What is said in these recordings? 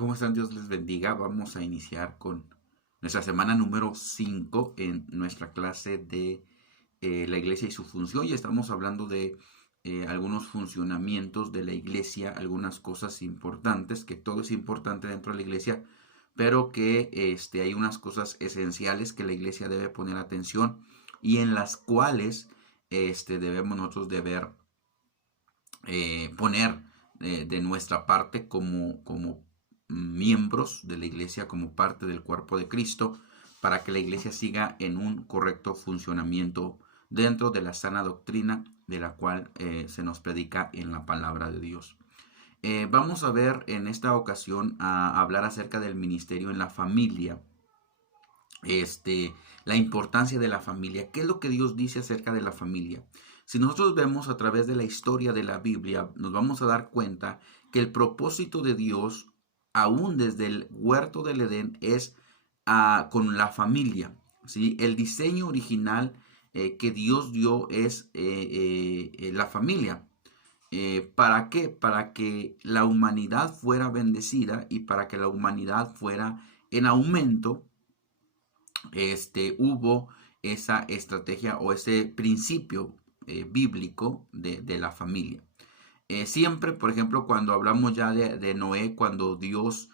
¿Cómo están? Dios les bendiga. Vamos a iniciar con nuestra semana número 5 en nuestra clase de la iglesia y su función. Y estamos hablando de algunos funcionamientos de la iglesia, algunas cosas importantes, que todo es importante dentro de la iglesia, pero que hay unas cosas esenciales que la iglesia debe poner atención y en las cuales debemos nosotros poner de nuestra parte como miembros de la iglesia, como parte del cuerpo de Cristo, para que la iglesia siga en un correcto funcionamiento dentro de la sana doctrina de la cual se nos predica en la palabra de Dios. Vamos a ver en esta ocasión a hablar acerca del ministerio en la familia, la importancia de la familia. ¿Qué es lo que Dios dice acerca de la familia? Si nosotros vemos a través de la historia de la Biblia, nos vamos a dar cuenta que el propósito de Dios, aún desde el huerto del Edén, es con la familia. ¿Sí? El diseño original que Dios dio es la familia. ¿Para qué? Para que la humanidad fuera bendecida y para que la humanidad fuera en aumento. Hubo esa estrategia o ese principio bíblico de la familia. Siempre, por ejemplo, cuando hablamos ya de Noé, cuando Dios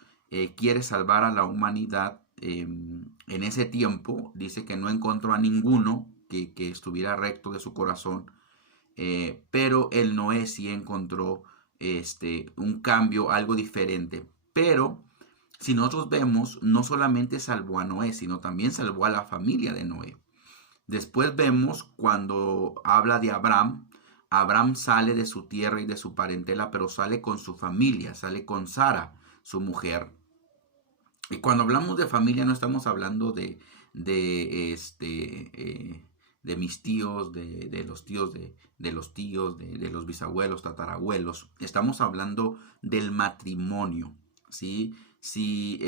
quiere salvar a la humanidad, en ese tiempo dice que no encontró a ninguno que estuviera recto de su corazón, pero el Noé sí encontró un cambio, algo diferente. Pero si nosotros vemos, no solamente salvó a Noé, sino también salvó a la familia de Noé. Después vemos cuando habla de Abraham, Abraham sale de su tierra y de su parentela, pero sale con su familia, sale con Sara, su mujer. Y cuando hablamos de familia no estamos hablando de mis tíos, de los tíos, de los tíos, de los bisabuelos, tatarabuelos. Estamos hablando del matrimonio, ¿sí? Si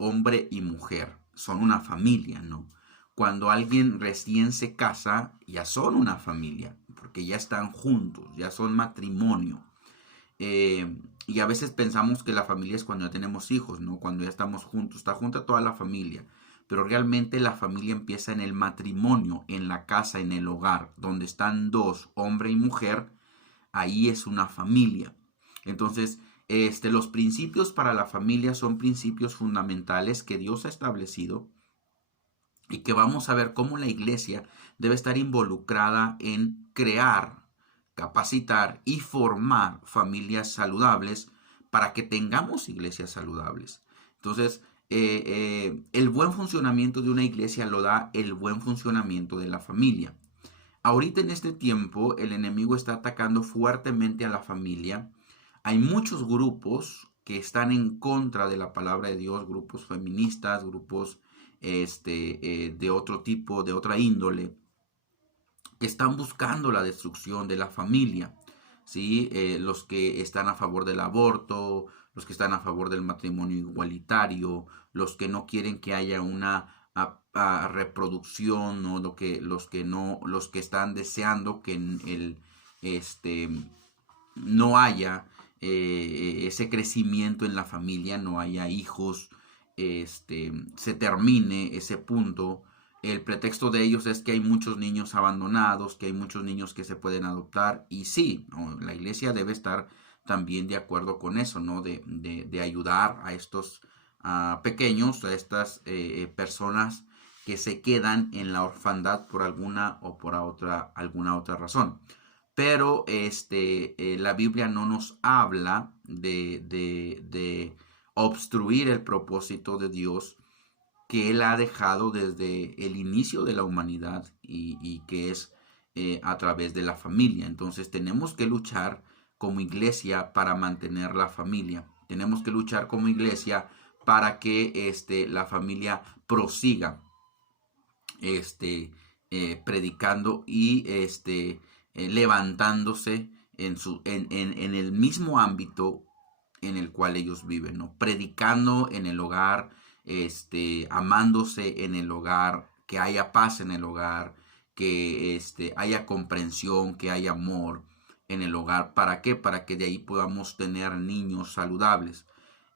hombre y mujer son una familia, ¿no? Cuando alguien recién se casa, ya son una familia, porque ya están juntos, ya son matrimonio. Y a veces pensamos que la familia es cuando ya tenemos hijos, ¿no? Cuando ya estamos juntos, está junta toda la familia. Pero realmente la familia empieza en el matrimonio, en la casa, en el hogar, donde están dos, hombre y mujer, ahí es una familia. Entonces, los principios para la familia son principios fundamentales que Dios ha establecido y que vamos a ver cómo la iglesia debe estar involucrada en crear, capacitar y formar familias saludables para que tengamos iglesias saludables. Entonces, el buen funcionamiento de una iglesia lo da el buen funcionamiento de la familia. Ahorita en este tiempo el enemigo está atacando fuertemente a la familia. Hay muchos grupos que están en contra de la palabra de Dios, grupos feministas, grupos de otro tipo, de otra índole, que están buscando la destrucción de la familia. ¿Sí? Los que están a favor del aborto, los que están a favor del matrimonio igualitario, los que no quieren que haya una reproducción, ¿no? Los que están deseando que no haya ese crecimiento en la familia, no haya hijos, se termine ese punto. El pretexto de ellos es que hay muchos niños abandonados, que hay muchos niños que se pueden adoptar. Y sí, ¿no? La iglesia debe estar también de acuerdo con eso, ¿no? De ayudar a estos pequeños, a estas personas que se quedan en la orfandad por alguna o por alguna otra razón. Pero la Biblia no nos habla de obstruir el propósito de Dios que Él ha dejado desde el inicio de la humanidad y que es a través de la familia. Entonces tenemos que luchar como iglesia para mantener la familia. Tenemos que luchar como iglesia para que la familia prosiga predicando y levantándose en el mismo ámbito en el cual ellos viven, ¿no? Predicando en el hogar, amándose en el hogar, que haya paz en el hogar, que haya comprensión, que haya amor en el hogar. ¿Para qué? Para que de ahí podamos tener niños saludables.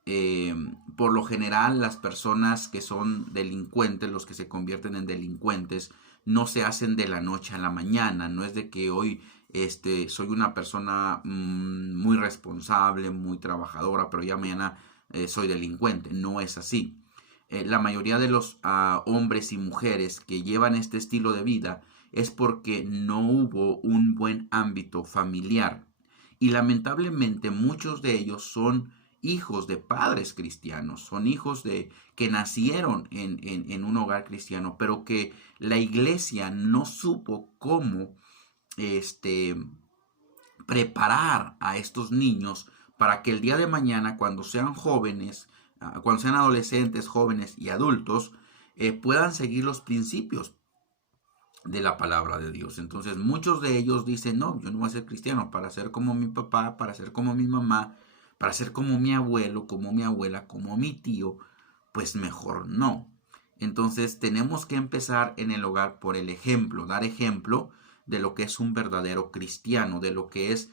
eh, por lo general las personas que son delincuentes, los que se convierten en delincuentes, no se hacen de la noche a la mañana. No es de que hoy soy una persona muy responsable, muy trabajadora, pero ya mañana soy delincuente. No es así. La mayoría de los hombres y mujeres que llevan este estilo de vida es porque no hubo un buen ámbito familiar. Y lamentablemente muchos de ellos son hijos de padres cristianos, son hijos de que nacieron en un hogar cristiano, pero que la iglesia no supo cómo este, preparar a estos niños para que el día de mañana, cuando sean jóvenes, cuando sean adolescentes, jóvenes y adultos, puedan seguir los principios de la palabra de Dios. Entonces muchos de ellos dicen, no, yo no voy a ser cristiano para ser como mi papá, para ser como mi mamá, para ser como mi abuelo, como mi abuela, como mi tío, pues mejor no. Entonces tenemos que empezar en el hogar por el ejemplo, dar ejemplo de lo que es un verdadero cristiano, de lo que es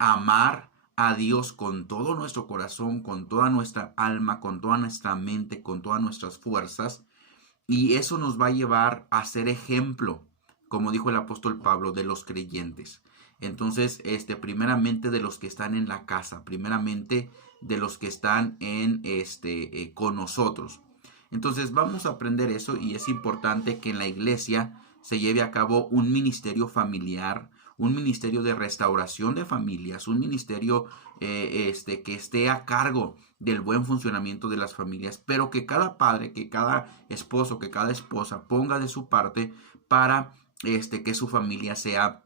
amar a Dios con todo nuestro corazón, con toda nuestra alma, con toda nuestra mente, con todas nuestras fuerzas. Y eso nos va a llevar a ser ejemplo, como dijo el apóstol Pablo, de los creyentes. Entonces, primeramente de los que están en la casa, primeramente de los que están con nosotros. Entonces, vamos a aprender eso y es importante que en la iglesia se lleve a cabo un ministerio familiar, un ministerio de restauración de familias, un ministerio que esté a cargo del buen funcionamiento de las familias, pero que cada padre, que cada esposo, que cada esposa ponga de su parte para que su familia sea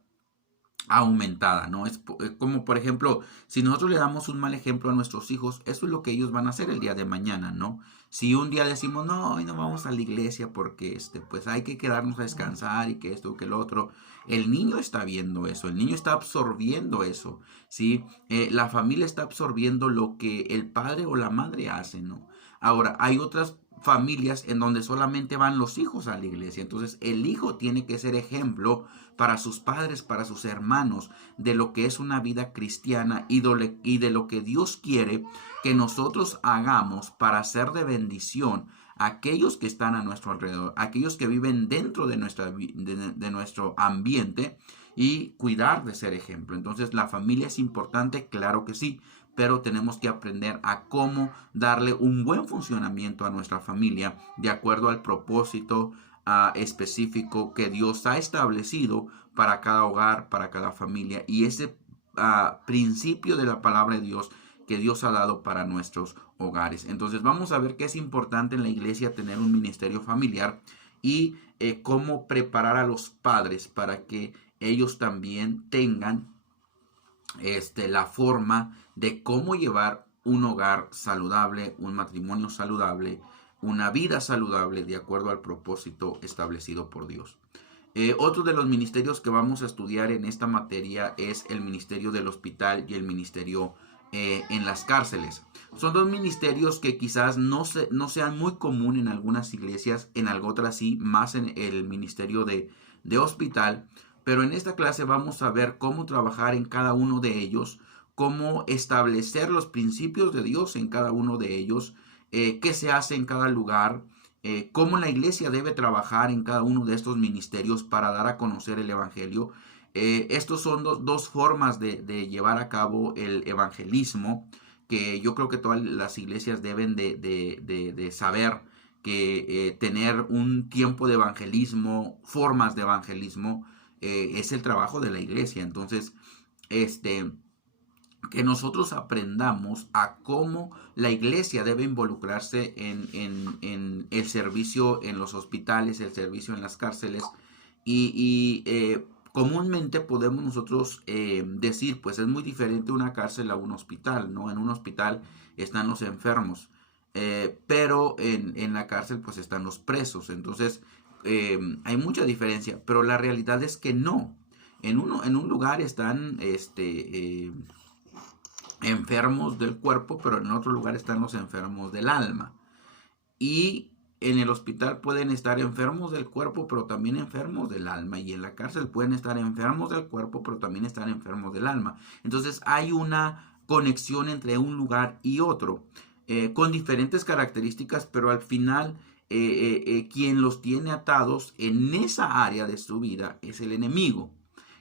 aumentada, ¿no? Es como, por ejemplo, si nosotros le damos un mal ejemplo a nuestros hijos, eso es lo que ellos van a hacer el día de mañana, ¿no? Si un día decimos, no, hoy no vamos a la iglesia porque, pues hay que quedarnos a descansar y que esto, que lo otro, el niño está viendo eso, el niño está absorbiendo eso, ¿sí? La familia está absorbiendo lo que el padre o la madre hace, ¿no? Ahora, hay otras familias en donde solamente van los hijos a la iglesia. Entonces el hijo tiene que ser ejemplo para sus padres, para sus hermanos, de lo que es una vida cristiana y de lo que Dios quiere que nosotros hagamos para ser de bendición a aquellos que están a nuestro alrededor, aquellos que viven dentro de nuestro ambiente y cuidar de ser ejemplo. Entonces la familia es importante, claro que sí, pero tenemos que aprender a cómo darle un buen funcionamiento a nuestra familia de acuerdo al propósito específico que Dios ha establecido para cada hogar, para cada familia, y ese principio de la palabra de Dios que Dios ha dado para nuestros hogares. Entonces vamos a ver que es importante en la iglesia tener un ministerio familiar y cómo preparar a los padres para que ellos también tengan la forma de cómo llevar un hogar saludable, un matrimonio saludable, una vida saludable de acuerdo al propósito establecido por Dios. Otro de los ministerios que vamos a estudiar en esta materia es el ministerio del hospital y el ministerio en las cárceles. Son dos ministerios que quizás no sean muy común en algunas iglesias, en otras sí, más en el ministerio de hospital. Pero en esta clase vamos a ver cómo trabajar en cada uno de ellos, cómo establecer los principios de Dios en cada uno de ellos, qué se hace en cada lugar, cómo la iglesia debe trabajar en cada uno de estos ministerios para dar a conocer el evangelio. Estos son dos formas de llevar a cabo el evangelismo que yo creo que todas las iglesias deben de saber que tener un tiempo de evangelismo, formas de evangelismo, es el trabajo de la iglesia. Entonces, que nosotros aprendamos a cómo la iglesia debe involucrarse en el servicio en los hospitales, el servicio en las cárceles y comúnmente podemos nosotros decir, pues es muy diferente una cárcel a un hospital, ¿no? En un hospital están los enfermos, pero en la cárcel pues están los presos. Entonces hay mucha diferencia, pero la realidad es que no. En un lugar están enfermos del cuerpo, pero en otro lugar están los enfermos del alma. Y en el hospital pueden estar enfermos del cuerpo, pero también enfermos del alma. Y en la cárcel pueden estar enfermos del cuerpo, pero también están enfermos del alma. Entonces hay una conexión entre un lugar y otro. con diferentes características, pero al final quien los tiene atados en esa área de su vida es el enemigo.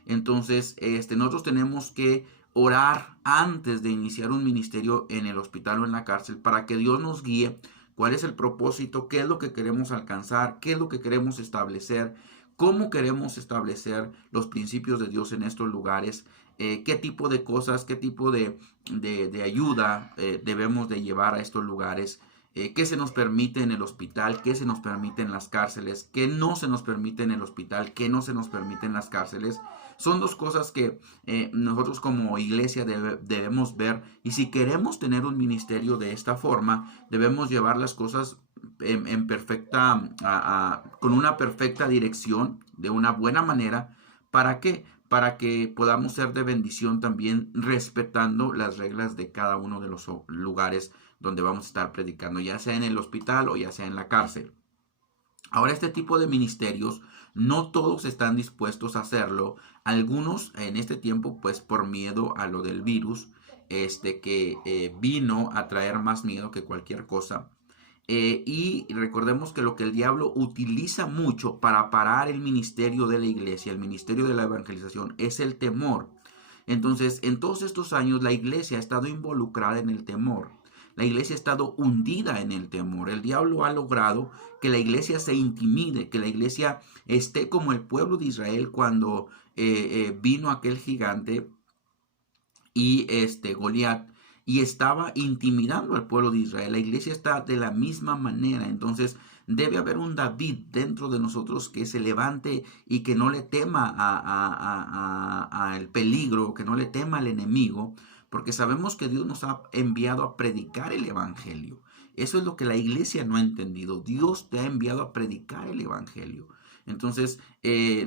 Entonces, nosotros tenemos que orar antes de iniciar un ministerio en el hospital o en la cárcel para que Dios nos guíe cuál es el propósito, qué es lo que queremos alcanzar, qué es lo que queremos establecer, cómo queremos establecer los principios de Dios en estos lugares, qué tipo de cosas, qué tipo de ayuda debemos de llevar a estos lugares, qué se nos permite en el hospital, qué se nos permite en las cárceles, qué no se nos permite en el hospital, qué no se nos permite en las cárceles. Son dos cosas que nosotros como iglesia debemos ver, y si queremos tener un ministerio de esta forma, debemos llevar las cosas en perfecta, con una perfecta dirección, de una buena manera. ¿Para qué? Para que podamos ser de bendición también, respetando las reglas de cada uno de los lugares donde vamos a estar predicando, ya sea en el hospital o ya sea en la cárcel. Ahora, este tipo de ministerios, no todos están dispuestos a hacerlo. Algunos en este tiempo, pues por miedo a lo del virus, que vino a traer más miedo que cualquier cosa. Y recordemos que lo que el diablo utiliza mucho para parar el ministerio de la iglesia, el ministerio de la evangelización, es el temor. Entonces, en todos estos años, la iglesia ha estado involucrada en el temor. La iglesia ha estado hundida en el temor. El diablo ha logrado que la iglesia se intimide, que la iglesia esté como el pueblo de Israel cuando vino aquel gigante y Goliat, y estaba intimidando al pueblo de Israel. La iglesia está de la misma manera. Entonces debe haber un David dentro de nosotros que se levante y que no le tema al peligro, que no le tema al enemigo, porque sabemos que Dios nos ha enviado a predicar el evangelio. Eso es lo que la iglesia no ha entendido. Dios te ha enviado a predicar el evangelio. Entonces,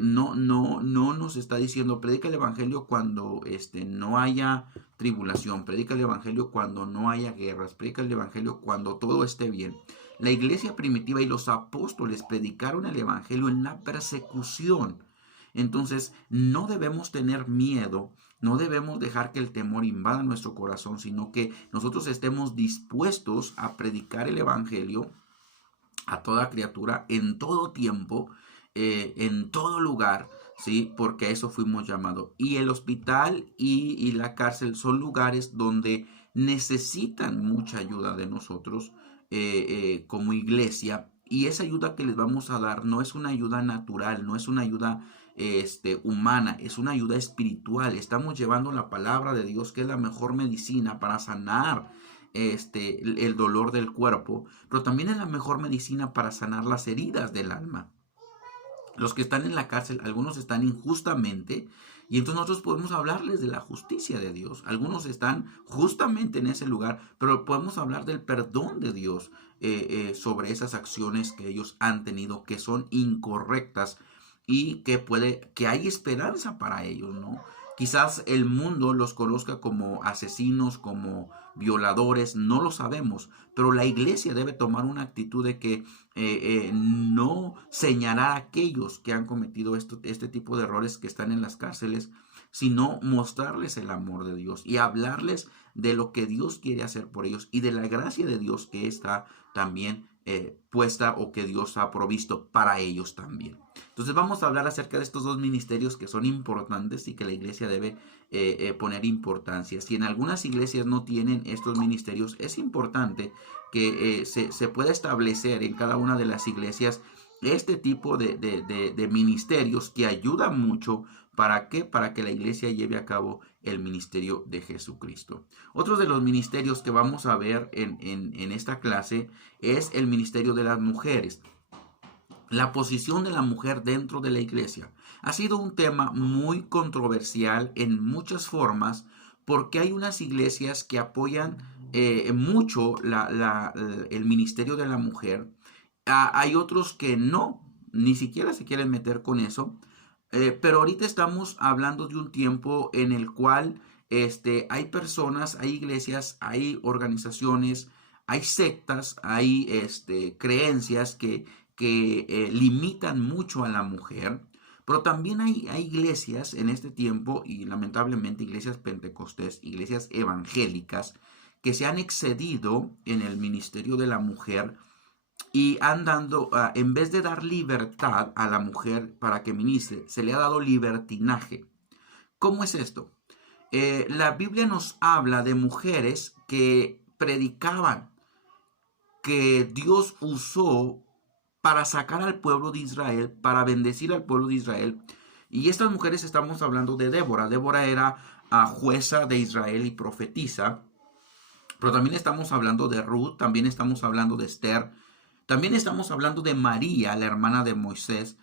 no nos está diciendo predica el evangelio cuando no haya tribulación, predica el evangelio cuando no haya guerras, predica el evangelio cuando todo esté bien. La iglesia primitiva y los apóstoles predicaron el evangelio en la persecución. Entonces, no debemos tener miedo, no debemos dejar que el temor invada nuestro corazón, sino que nosotros estemos dispuestos a predicar el evangelio a toda criatura en todo tiempo, en todo lugar, ¿sí? Porque a eso fuimos llamados. Y el hospital y la cárcel son lugares donde necesitan mucha ayuda de nosotros como iglesia. Y esa ayuda que les vamos a dar no es una ayuda natural, no es una ayuda humana, es una ayuda espiritual. Estamos llevando la palabra de Dios, que es la mejor medicina para sanar el dolor del cuerpo, pero también es la mejor medicina para sanar las heridas del alma. Los que están en la cárcel, algunos están injustamente, y entonces nosotros podemos hablarles de la justicia de Dios. Algunos están justamente en ese lugar, pero podemos hablar del perdón de Dios sobre esas acciones que ellos han tenido, que son incorrectas, y que hay esperanza para ellos, ¿no? Quizás el mundo los conozca como asesinos, como violadores, no lo sabemos, pero la iglesia debe tomar una actitud de que no señalar a aquellos que han cometido este tipo de errores, que están en las cárceles, sino mostrarles el amor de Dios y hablarles de lo que Dios quiere hacer por ellos y de la gracia de Dios que está también puesta, o que Dios ha provisto para ellos también. Entonces vamos a hablar acerca de estos dos ministerios que son importantes y que la iglesia debe poner importancia. Si en algunas iglesias no tienen estos ministerios, es importante que se pueda establecer en cada una de las iglesias este tipo de ministerios que ayudan mucho. ¿Para qué? Para que la iglesia lleve a cabo el ministerio de Jesucristo. Otro de los ministerios que vamos a ver en esta clase es el ministerio de las mujeres. La posición de la mujer dentro de la iglesia ha sido un tema muy controversial en muchas formas, porque hay unas iglesias que apoyan mucho el ministerio de la mujer. Hay otros que no, ni siquiera se quieren meter con eso. Pero ahorita estamos hablando de un tiempo en el cual hay personas, hay iglesias, hay organizaciones, hay sectas, hay creencias que limitan mucho a la mujer. Pero también hay iglesias en este tiempo, y lamentablemente iglesias pentecostés, iglesias evangélicas, que se han excedido en el ministerio de la mujer y han dado, en vez de dar libertad a la mujer para que ministre, se le ha dado libertinaje. ¿Cómo es esto? La Biblia nos habla de mujeres que predicaban, que Dios usó para sacar al pueblo de Israel, para bendecir al pueblo de Israel. Y estas mujeres, estamos hablando de Débora. Débora era jueza de Israel y profetisa. Pero también estamos hablando de Ruth, también estamos hablando de Esther, también estamos hablando de María, la hermana de Moisés.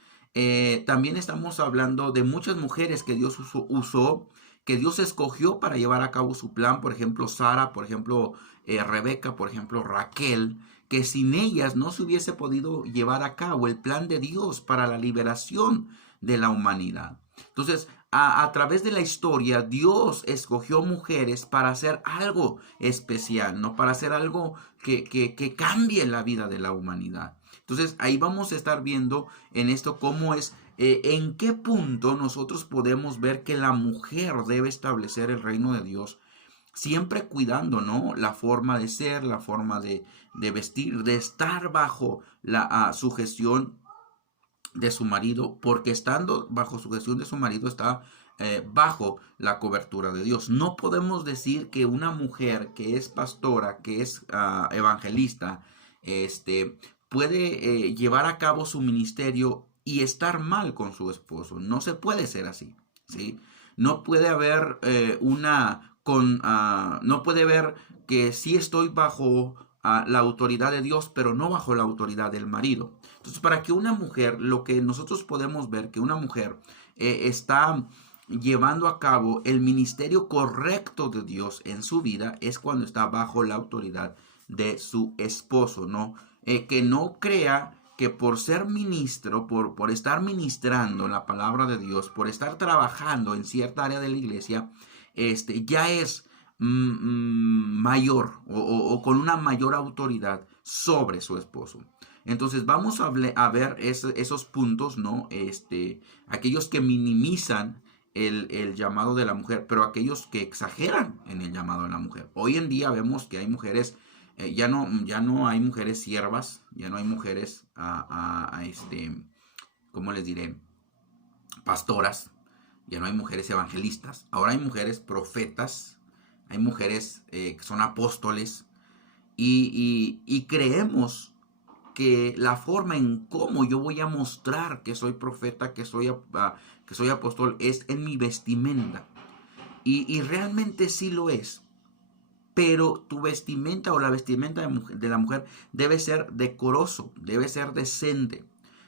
También estamos hablando de muchas mujeres que Dios usó, que Dios escogió para llevar a cabo su plan. Por ejemplo, Sara, por ejemplo, Rebeca, por ejemplo, Raquel, que sin ellas no se hubiese podido llevar a cabo el plan de Dios para la liberación de la humanidad. Entonces, a través de la historia, Dios escogió mujeres para hacer algo especial, ¿no? Para hacer algo que cambie la vida de la humanidad. Entonces, ahí vamos a estar viendo en esto cómo es, en qué punto nosotros podemos ver que la mujer debe establecer el reino de Dios, siempre cuidando, ¿no? La forma de ser, la forma de vestir, de estar bajo la sujeción de su marido, porque estando bajo sujeción de su marido está bajo la cobertura de Dios. No podemos decir que una mujer que es pastora, que es evangelista, puede llevar a cabo su ministerio y estar mal con su esposo. No se puede ser así, ¿sí? No puede haber no puede haber que sí estoy bajo la autoridad de Dios, pero no bajo la autoridad del marido. Entonces, para que una mujer, lo que nosotros podemos ver, que una mujer está llevando a cabo el ministerio correcto de Dios en su vida, es cuando está bajo la autoridad de su esposo, ¿no? Que no crea que por ser ministro, por estar ministrando la palabra de Dios, por estar trabajando en cierta área de la iglesia, ya es mayor o con una mayor autoridad sobre su esposo. Entonces vamos a ver esos puntos, ¿no? Aquellos que minimizan el llamado de la mujer, pero aquellos que exageran en el llamado de la mujer. Hoy en día vemos que hay mujeres, ya no hay mujeres siervas, ya no hay mujeres, ¿cómo les diré? Pastoras, ya no hay mujeres evangelistas, ahora hay mujeres profetas, hay mujeres que son apóstoles y creemos que la forma en cómo yo voy a mostrar que soy profeta, que soy apóstol, es en mi vestimenta. Y realmente sí lo es. Pero tu vestimenta o la vestimenta de la mujer debe ser decoroso, debe ser decente,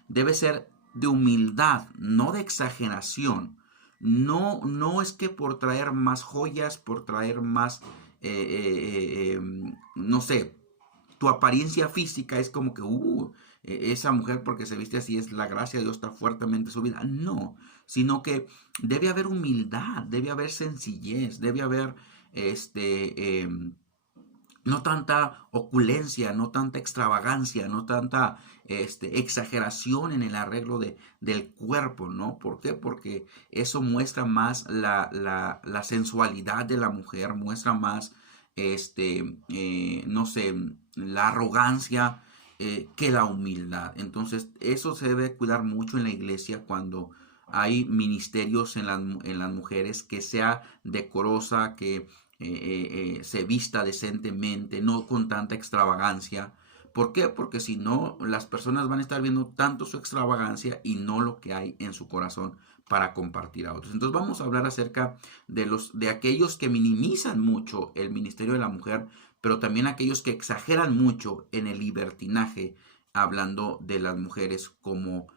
debe ser de humildad, no de exageración. No es que por traer más joyas, por traer más, no sé, tu apariencia física es como que, esa mujer porque se viste así es la gracia de Dios está fuertemente subida. No, sino que debe haber humildad, debe haber sencillez, debe haber no tanta opulencia, no tanta extravagancia, no tanta exageración en el arreglo del cuerpo, ¿no? ¿Por qué? Porque eso muestra más la sensualidad de la mujer, muestra más, no sé, la arrogancia que la humildad. Entonces, eso se debe cuidar mucho en la iglesia cuando hay ministerios en las mujeres, que sea decorosa, que se vista decentemente, no con tanta extravagancia. ¿Por qué? Porque si no, las personas van a estar viendo tanto su extravagancia y no lo que hay en su corazón para compartir a otros. Entonces vamos a hablar acerca de aquellos que minimizan mucho el ministerio de la mujer, pero también aquellos que exageran mucho en el libertinaje, hablando de las mujeres como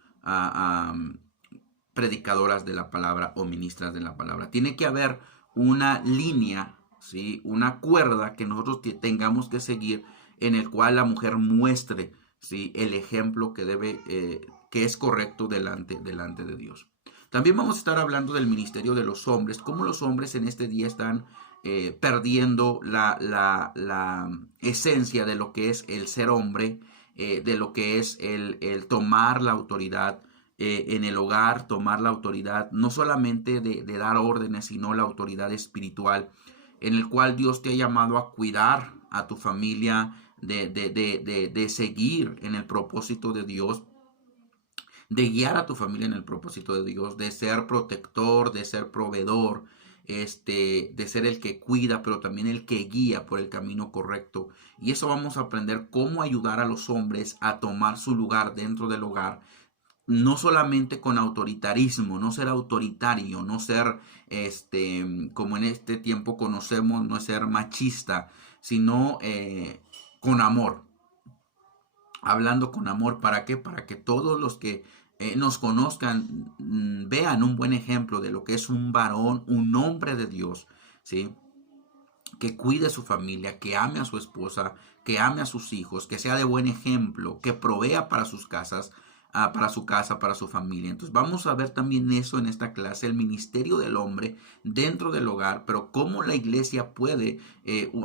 predicadoras de la palabra o ministras de la palabra. Tiene que haber una línea, ¿sí? Una cuerda que nosotros tengamos que seguir, en el cual la mujer muestre, ¿sí? El ejemplo que debe, que es correcto delante de Dios. También vamos a estar hablando del ministerio de los hombres, cómo los hombres en este día están perdiendo la esencia de lo que es el ser hombre, de lo que es el tomar la autoridad en el hogar, tomar la autoridad no solamente de dar órdenes, sino la autoridad espiritual, en el cual Dios te ha llamado a cuidar a tu familia, de seguir en el propósito de Dios, de guiar a tu familia en el propósito de Dios, de ser protector, de ser proveedor, de ser el que cuida, pero también el que guía por el camino correcto. Y eso vamos a aprender cómo ayudar a los hombres a tomar su lugar dentro del hogar, no solamente con autoritarismo, no ser autoritario, no ser, como en este tiempo conocemos, no ser machista, sino con amor, hablando con amor. ¿Para qué? Para que todos los que nos conozcan vean un buen ejemplo de lo que es un varón, un hombre de Dios, ¿sí? Que cuide a su familia, que ame a su esposa, que ame a sus hijos, que sea de buen ejemplo, que provea para sus casas, para su casa, para su familia. Entonces vamos a ver también eso en esta clase, el ministerio del hombre dentro del hogar, pero cómo la iglesia puede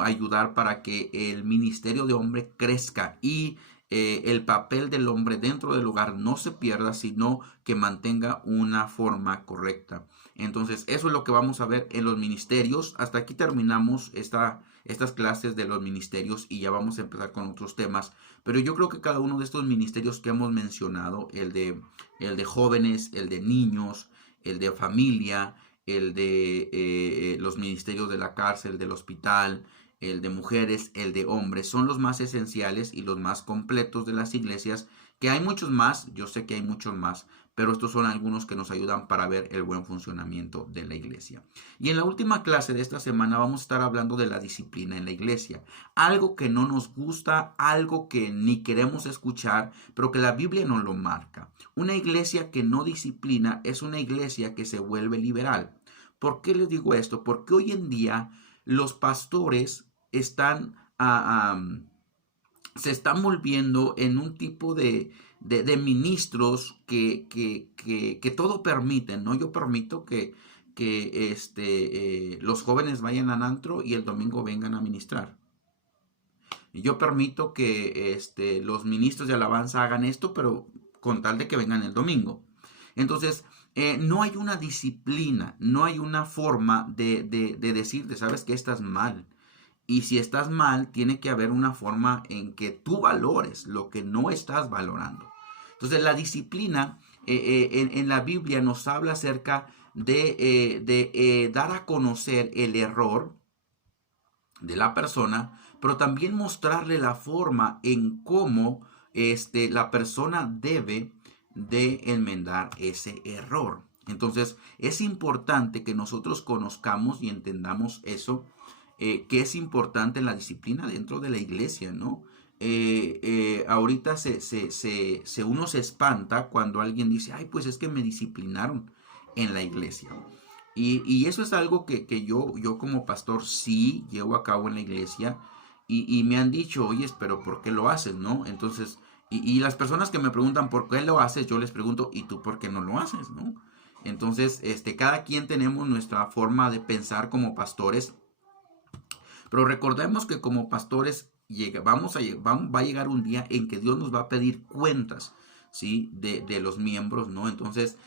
ayudar para que el ministerio de hombre crezca y el papel del hombre dentro del hogar no se pierda, sino que mantenga una forma correcta. Entonces, eso es lo que vamos a ver en los ministerios. Hasta aquí terminamos estas clases de los ministerios y ya vamos a empezar con otros temas. Pero yo creo que cada uno de estos ministerios que hemos mencionado, el de jóvenes, el de niños, el de familia, el de los ministerios de la cárcel, del hospital, el de mujeres, el de hombres, son los más esenciales y los más completos de las iglesias, que hay muchos más, yo sé que hay muchos más, pero estos son algunos que nos ayudan para ver el buen funcionamiento de la iglesia. Y en la última clase de esta semana vamos a estar hablando de la disciplina en la iglesia, algo que no nos gusta, algo que ni queremos escuchar, pero que la Biblia nos lo marca. Una iglesia que no disciplina es una iglesia que se vuelve liberal. ¿Por qué les digo esto? Porque hoy en día los pastores se están volviendo en un tipo de ministros que todo permiten, ¿no? Yo permito que los jóvenes vayan al antro y el domingo vengan a ministrar. Yo permito que los ministros de alabanza hagan esto, pero con tal de que vengan el domingo. Entonces, no hay una disciplina, no hay una forma de decirte, sabes que estás mal. Y si estás mal, tiene que haber una forma en que tú valores lo que no estás valorando. Entonces, la disciplina en la Biblia nos habla acerca de dar a conocer el error de la persona, pero también mostrarle la forma en cómo la persona debe de enmendar ese error. Entonces, es importante que nosotros conozcamos y entendamos eso, que es importante la disciplina dentro de la iglesia, ¿no? Ahorita uno se espanta cuando alguien dice, ay, pues es que me disciplinaron en la iglesia. Y eso es algo que yo como pastor sí llevo a cabo en la iglesia y me han dicho, oye, pero ¿por qué lo haces, no? Entonces, y las personas que me preguntan por qué lo haces, yo les pregunto, ¿y tú por qué no lo haces, no? Entonces, cada quien tenemos nuestra forma de pensar como pastores, pero recordemos que como pastores va a llegar un día en que Dios nos va a pedir cuentas, ¿sí? De los miembros, ¿no? Entonces,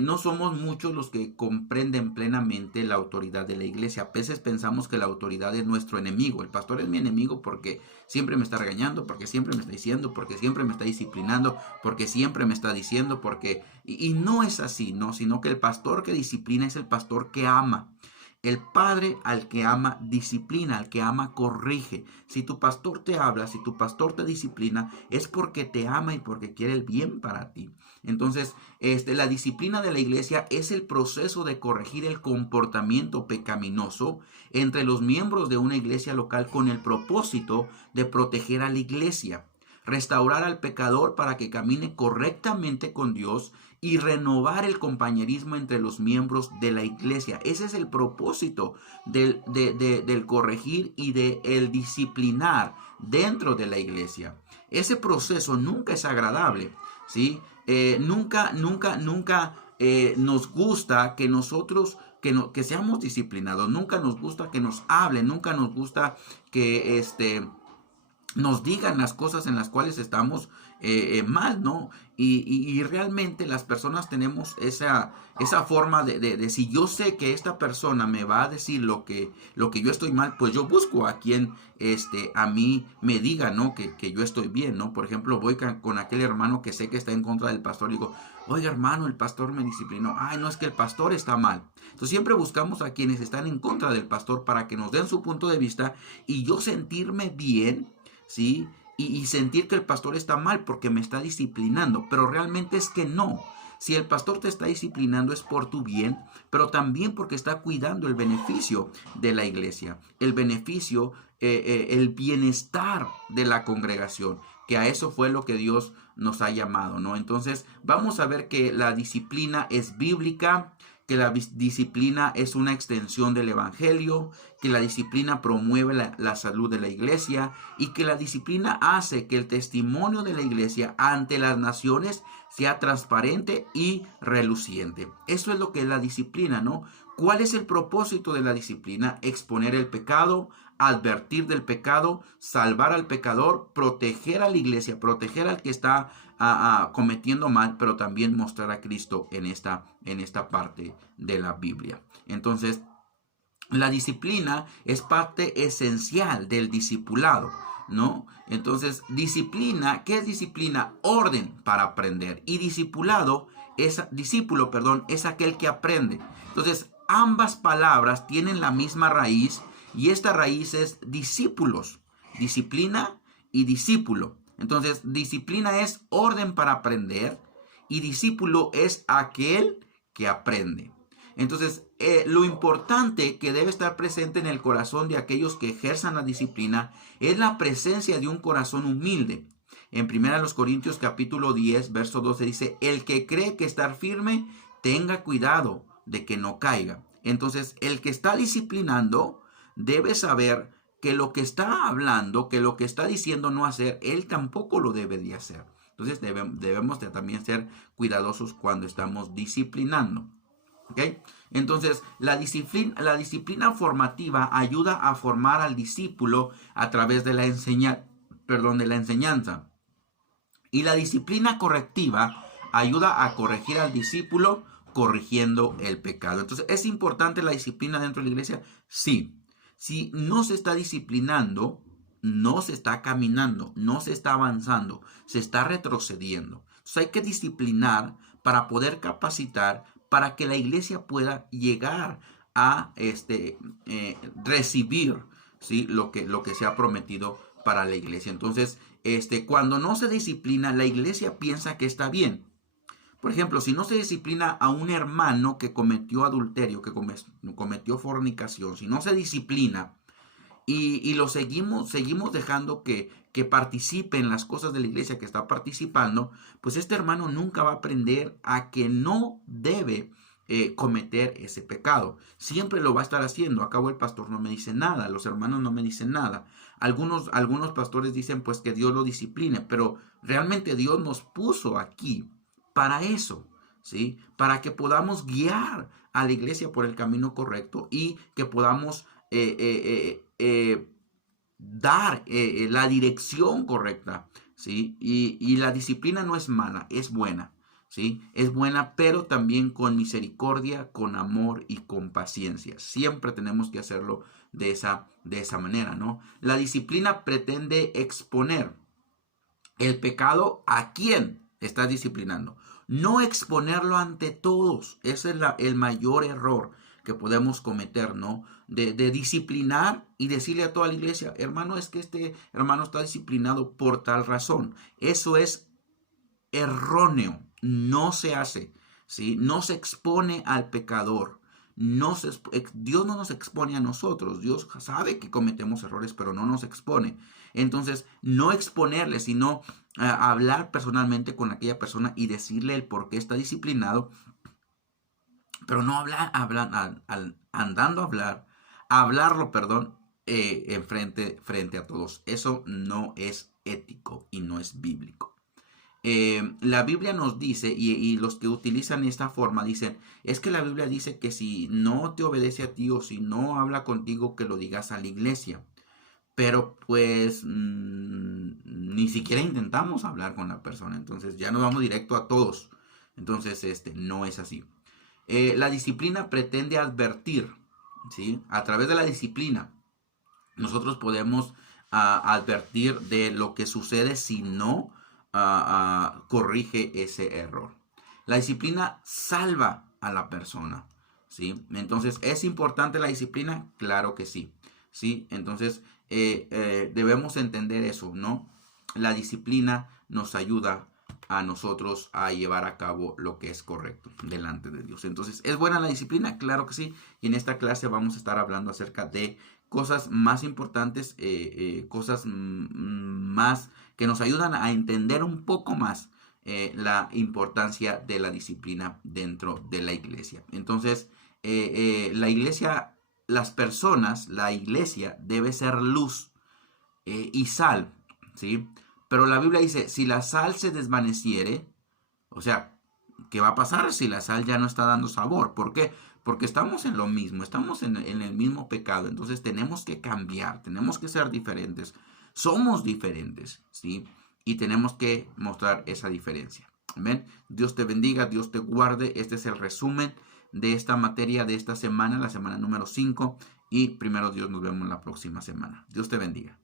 no somos muchos los que comprenden plenamente la autoridad de la iglesia. A veces pensamos que la autoridad es nuestro enemigo. El pastor es mi enemigo porque siempre me está regañando, porque siempre me está diciendo, porque siempre me está disciplinando, porque siempre me está diciendo, porque... Y no es así, ¿no? Sino que el pastor que disciplina es el pastor que ama. El padre al que ama disciplina, al que ama corrige. Si tu pastor te habla, si tu pastor te disciplina, es porque te ama y porque quiere el bien para ti. Entonces, la disciplina de la iglesia es el proceso de corregir el comportamiento pecaminoso entre los miembros de una iglesia local con el propósito de proteger a la iglesia, restaurar al pecador para que camine correctamente con Dios y renovar el compañerismo entre los miembros de la iglesia. Ese es el propósito del corregir y del disciplinar dentro de la iglesia. Ese proceso nunca es agradable, ¿sí? Nunca nos gusta que nosotros que seamos disciplinados. Nunca nos gusta que nos hablen. Nunca nos gusta que nos digan las cosas en las cuales estamos mal, ¿no? Y realmente las personas tenemos esa forma de si yo sé que esta persona me va a decir lo que yo estoy mal, pues yo busco a quien a mí me diga, ¿no? Que yo estoy bien, ¿no? Por ejemplo, voy con aquel hermano que sé que está en contra del pastor y digo, oiga hermano, el pastor me disciplinó. Ay, no, es que el pastor está mal. Entonces siempre buscamos a quienes están en contra del pastor para que nos den su punto de vista y yo sentirme bien, ¿sí? Y sentir que el pastor está mal porque me está disciplinando, pero realmente es que no. Si el pastor te está disciplinando es por tu bien, pero también porque está cuidando el beneficio de la iglesia, el beneficio, el bienestar de la congregación, que a eso fue lo que Dios nos ha llamado, ¿no? Entonces vamos a ver que la disciplina es bíblica, que la disciplina es una extensión del evangelio, que la disciplina promueve la salud de la iglesia y que la disciplina hace que el testimonio de la iglesia ante las naciones sea transparente y reluciente. Eso es lo que es la disciplina, ¿no? ¿Cuál es el propósito de la disciplina? Exponer el pecado, advertir del pecado, salvar al pecador, proteger a la iglesia, proteger al que está cometiendo mal, pero también mostrar a Cristo en esta parte de la Biblia. Entonces, la disciplina es parte esencial del discipulado, ¿no? Entonces, disciplina, ¿qué es disciplina? Orden para aprender. Y discípulo, perdón, es aquel que aprende. Entonces, ambas palabras tienen la misma raíz y esta raíz es discípulos, disciplina y discípulo. Entonces, disciplina es orden para aprender y discípulo es aquel que aprende. Entonces, lo importante que debe estar presente en el corazón de aquellos que ejerzan la disciplina es la presencia de un corazón humilde. En 1 Corintios capítulo 10, verso 12 dice, el que cree que estar firme, tenga cuidado de que no caiga. Entonces, el que está disciplinando debe saber que lo que está hablando, que lo que está diciendo no hacer, él tampoco lo debe de hacer. Entonces, debemos de también ser cuidadosos cuando estamos disciplinando. ¿Okay? Entonces, la disciplina formativa ayuda a formar al discípulo a través de la enseñanza. Y la disciplina correctiva ayuda a corregir al discípulo corrigiendo el pecado. Entonces, ¿es importante la disciplina dentro de la iglesia? Sí. Si no se está disciplinando, no se está caminando, no se está avanzando, se está retrocediendo. Entonces, hay que disciplinar para poder capacitar, para que la iglesia pueda llegar a recibir, ¿sí? lo que se ha prometido para la iglesia. Entonces, cuando no se disciplina, la iglesia piensa que está bien. Por ejemplo, si no se disciplina a un hermano que cometió adulterio, que cometió fornicación, si no se disciplina y lo seguimos dejando que participe en las cosas de la iglesia que está participando, pues este hermano nunca va a aprender a que no debe cometer ese pecado. Siempre lo va a estar haciendo. Acabo el pastor no me dice nada, los hermanos no me dicen nada. Algunos pastores dicen pues que Dios lo discipline, pero realmente Dios nos puso aquí para eso, ¿sí? Para que podamos guiar a la iglesia por el camino correcto y que podamos dar la dirección correcta, ¿sí? Y la disciplina no es mala, es buena, ¿sí? Es buena, pero también con misericordia, con amor y con paciencia. Siempre tenemos que hacerlo de esa manera, ¿no? La disciplina pretende exponer el pecado a quien está disciplinando, no exponerlo ante todos. Ese es el mayor error que podemos cometer, ¿no? De disciplinar y decirle a toda la iglesia, hermano, es que este hermano está disciplinado por tal razón. Eso es erróneo, no se hace, ¿sí? No se expone al pecador. Dios no nos expone a nosotros. Dios sabe que cometemos errores, pero no nos expone. Entonces, no exponerle, sino hablar personalmente con aquella persona y decirle el por qué está disciplinado, pero no hablarlo, perdón, frente a todos. Eso no es ético y no es bíblico. La Biblia nos dice, y los que utilizan esta forma dicen, es que la Biblia dice que si no te obedece a ti o si no habla contigo, que lo digas a la iglesia. pero pues ni siquiera intentamos hablar con la persona. Entonces ya nos vamos directo a todos. Entonces no es así. La disciplina pretende advertir, ¿sí? A través de la disciplina nosotros podemos advertir de lo que sucede si no corrige ese error. La disciplina salva a la persona, ¿sí? Entonces, ¿es importante la disciplina? Claro que sí, ¿sí? Entonces, debemos entender eso, ¿no? La disciplina nos ayuda a nosotros a llevar a cabo lo que es correcto delante de Dios. Entonces, ¿es buena la disciplina? Claro que sí. Y en esta clase vamos a estar hablando acerca de cosas más importantes, cosas más que nos ayudan a entender un poco más la importancia de la disciplina dentro de la iglesia. Entonces, la iglesia, las personas, la iglesia debe ser luz y sal, ¿sí? Pero la Biblia dice, si la sal se desvaneciere, o sea, ¿qué va a pasar si la sal ya no está dando sabor? ¿Por qué? Porque estamos en lo mismo, estamos en el mismo pecado, entonces tenemos que cambiar, tenemos que ser diferentes, somos diferentes, ¿sí? Y tenemos que mostrar esa diferencia. Amén. Dios te bendiga, Dios te guarde. Este es el resumen de esta materia de esta semana, la semana número 5. Y primero Dios, nos vemos la próxima semana. Dios te bendiga.